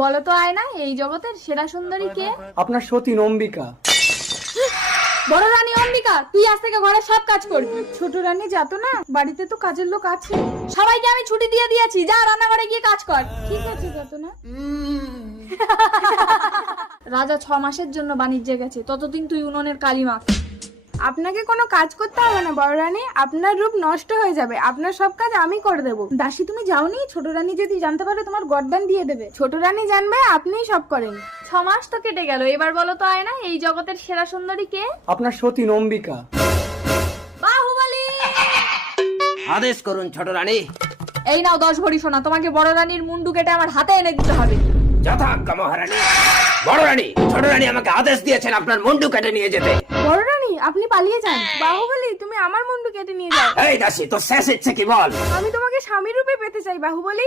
বলো তো আয়না, এই জগতের সেরা সুন্দরী কে? আপনার সতীন অম্বিকা। বড় রানী অম্বিকা, তুই আজ থেকে ঘরে সব কাজ করবি। ছোট রানী যাতো না, বাড়িতে তো কাজের লোক আছে। সবাইকে আমি ছুটি দিয়ে দিয়েছি, যা রান্নাঘরে গিয়ে কাজ কর। ঠিক আছে যাতো না। রাজা 6 মাসের জন্য বাণিজ্যে গেছে, ততদিন তুই উনুনের কালি মাখ। আপনাকে কোনো কাজ করতে হবে না বড় রানী, আপনার রূপ নষ্ট হয়ে যাবে, আপনার সব কাজ আমি করে দেব। দাসী তুমি যাওনি? ছোট রানী যদি জানতে পারে তোমার গর্দান দিয়ে দেবে। ছোট রানী জানবে আপনিই সব করেন। 6 মাস তো কেটে গেল, এবার বলো তো আয়না, এই জগতের সেরা সুন্দরী কে? আপনার সতীন অম্বিকা। বাহুবলী! আদেশ করুন ছোট রানী। এই নাও 10 ভরি সোনা, তোমাকে বড় রানীর মুন্ডু কেটে আমার হাতে এনে দিতে হবে। যথাজ্ঞা মহারানী। বড় রানী, ছোট রানী আমাকে আদেশ দিয়েছেন আপনার মুন্ডু কেটে নিয়ে যেতে। বড় রানী আপনি পালিয়ে যান। বাহুবলী তুমি আমার মুন্ডু কেটে নিয়ে যাও। এই দাসী, তোর শেষ ইচ্ছে কি বল? আমি তোমাকে স্বামী রূপে পেতে চাই বাহুবলী।